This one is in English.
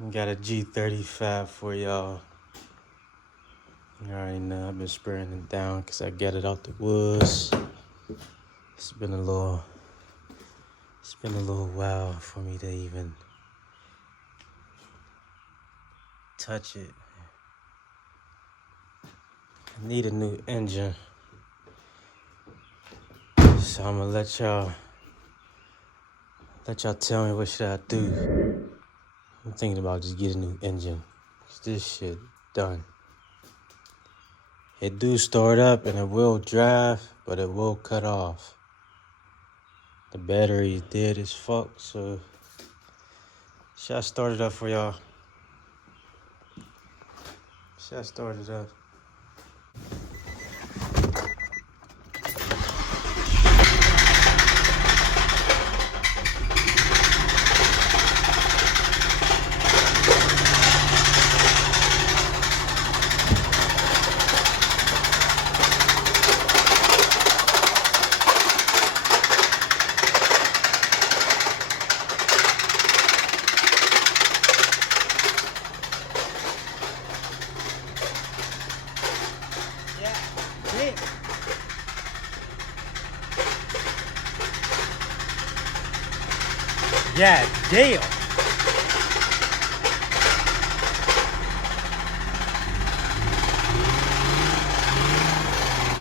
Got a G35 for y'all. You already know I've been spraying it down because I got it out the woods. It's been a little while for me to even touch it. I need a new engine. So I'm gonna let y'all tell me what should I do. I'm thinking about just getting a new engine. This shit done. It do start up and it will drive, but it will cut off. The battery is dead as fuck, so should I start it up for y'all? Should I start it up? Yeah, damn.